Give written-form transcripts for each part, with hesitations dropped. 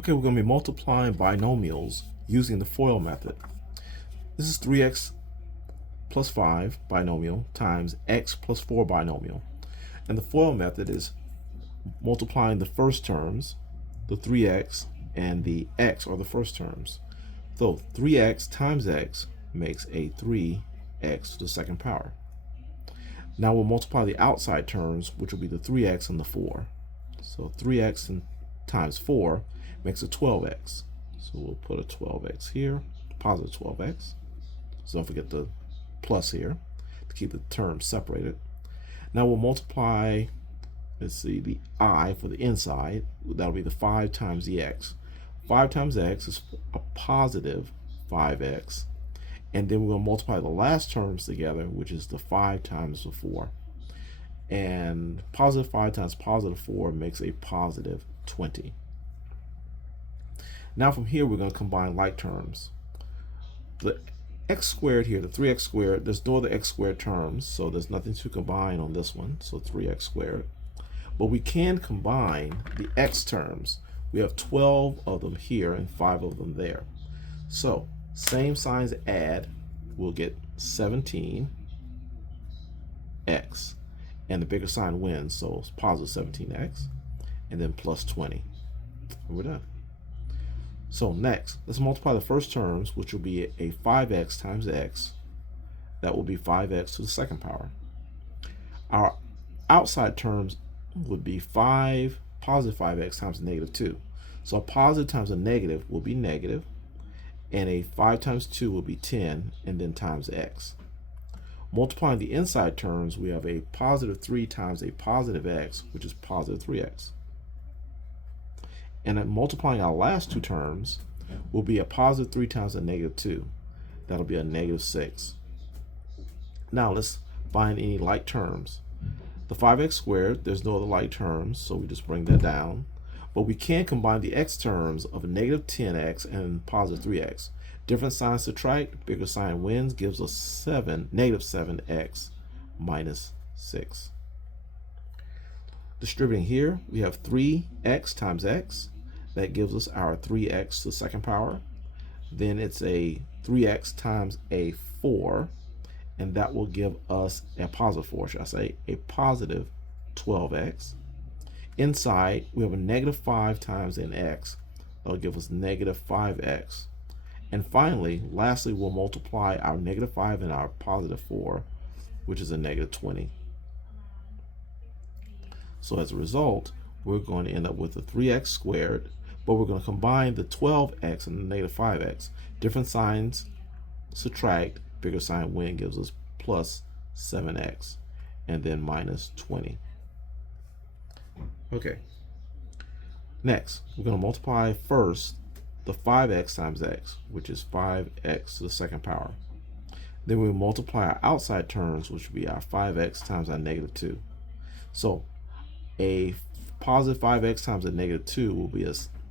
Okay, we're going to be multiplying binomials using the FOIL method. This is 3x plus 5 binomial times x plus 4 binomial. And the FOIL method is multiplying the first terms, the 3x, and the x are the first terms. So 3x times x makes a 3x to the second power. Now we'll multiply the outside terms, which will be the 3x and the 4. So 3x times 4 makes a 12x. So we'll put a 12x here, positive 12x. So don't forget the plus here to keep the terms separated. Now we'll multiply, let's see, the I for the inside. That'll be the 5 times the x. 5 times x is a positive 5x. And then we're going to multiply the last terms together, which is the 5 times the 4. And positive 5 times positive 4 makes a positive 20. Now from here, we're going to combine like terms. The x squared here, the 3x squared, there's no other x squared terms, so there's nothing to combine on this one, so 3x squared. But we can combine the x terms. We have 12 of them here and 5 of them there. So same signs add, we'll get 17x, and the bigger sign wins, so it's positive 17x, and then plus 20. And we're done. So next, let's multiply the first terms, which will be a 5x times x. That will be 5x to the second power. Our outside terms would be positive 5x times negative 2. So a positive times a negative will be negative, and a 5 times 2 will be 10, and then times x. Multiplying the inside terms, we have a positive 3 times a positive x, which is positive 3x. And then multiplying our last two terms will be a positive 3 times a negative 2. That'll be a negative 6. Now let's find any like terms. The 5x squared, there's no other like terms, so we just bring that down. But we can combine the x terms of a negative 10x and positive 3x. Different signs subtract, bigger sign wins, gives us negative 7x minus 6. Distributing here, we have 3x times x. That gives us our 3x to the second power. Then it's a 3x times a 4, and that will give us a positive 4, should I say, a positive 12x. Inside, we have a negative 5 times an x. That'll give us negative 5x. And finally, lastly, we'll multiply our negative 5 and our positive 4, which is a negative 20. So as a result, we're going to end up with a 3x squared, but we're going to combine the 12x and the negative 5x. Different signs subtract, bigger sign win gives us plus 7x, and then minus 20. Okay. Next, we're going to multiply first the 5x times x, which is 5x to the second power. Then we multiply our outside terms, which would be our 5x times our negative 2. So a positive 5x times a negative 2 will be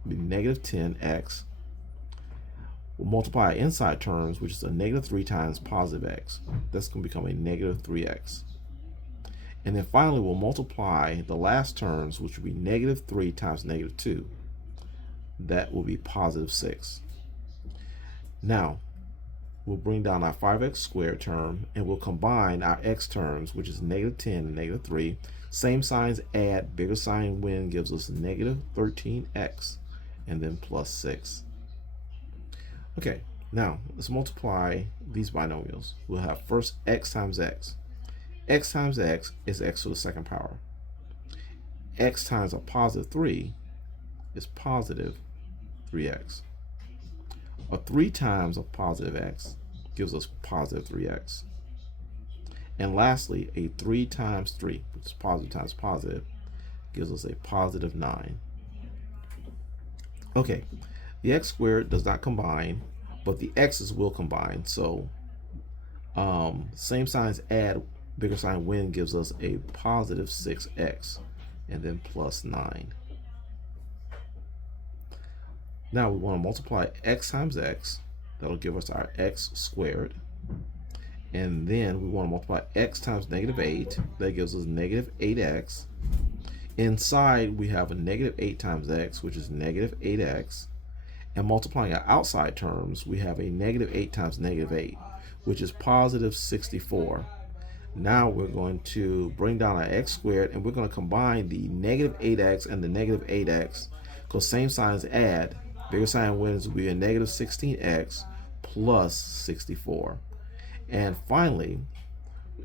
negative 10x. We'll multiply our inside terms, which is a negative 3 times positive x. That's going to become a negative 3x. And then finally, we'll multiply the last terms, which will be negative 3 times negative 2. That will be positive 6. Now, we'll bring down our 5x squared term, and we'll combine our x terms, which is negative 10 and negative 3. Same signs add, bigger sign win gives us negative 13x, and then plus 6. Okay, now let's multiply these binomials. We'll have first x times x. X times x is x to the second power. X times a positive 3 is positive 3x. A 3 times a positive x gives us positive 3x. And lastly, a 3 times 3, which is positive times positive, gives us a positive 9. Okay, the x squared does not combine, but the x's will combine. So same signs add, bigger sign win gives us a positive 6x, and then plus 9. Now we want to multiply x times x. That'll give us our x squared. And then we want to multiply x times negative 8. That gives us negative 8x. Inside, we have a negative 8 times x, which is negative 8x. And multiplying our outside terms, we have a negative 8 times negative 8, which is positive 64. Now we're going to bring down our x squared, and we're going to combine the negative 8x and the negative 8x, because same signs add. Bigger sign wins will be a negative 16x plus 64. And finally,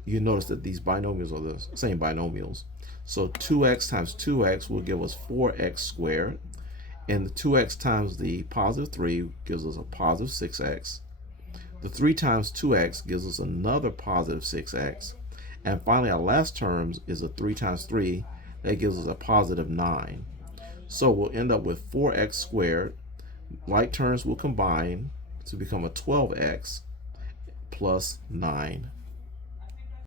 you notice that these binomials are the same binomials. So 2x times 2x will give us 4x squared. And the 2x times the positive 3 gives us a positive 6x. The 3 times 2x gives us another positive 6x. And finally, our last term is a 3 times 3. That gives us a positive 9. So we'll end up with 4x squared. Like terms will combine to become a 12x plus 9.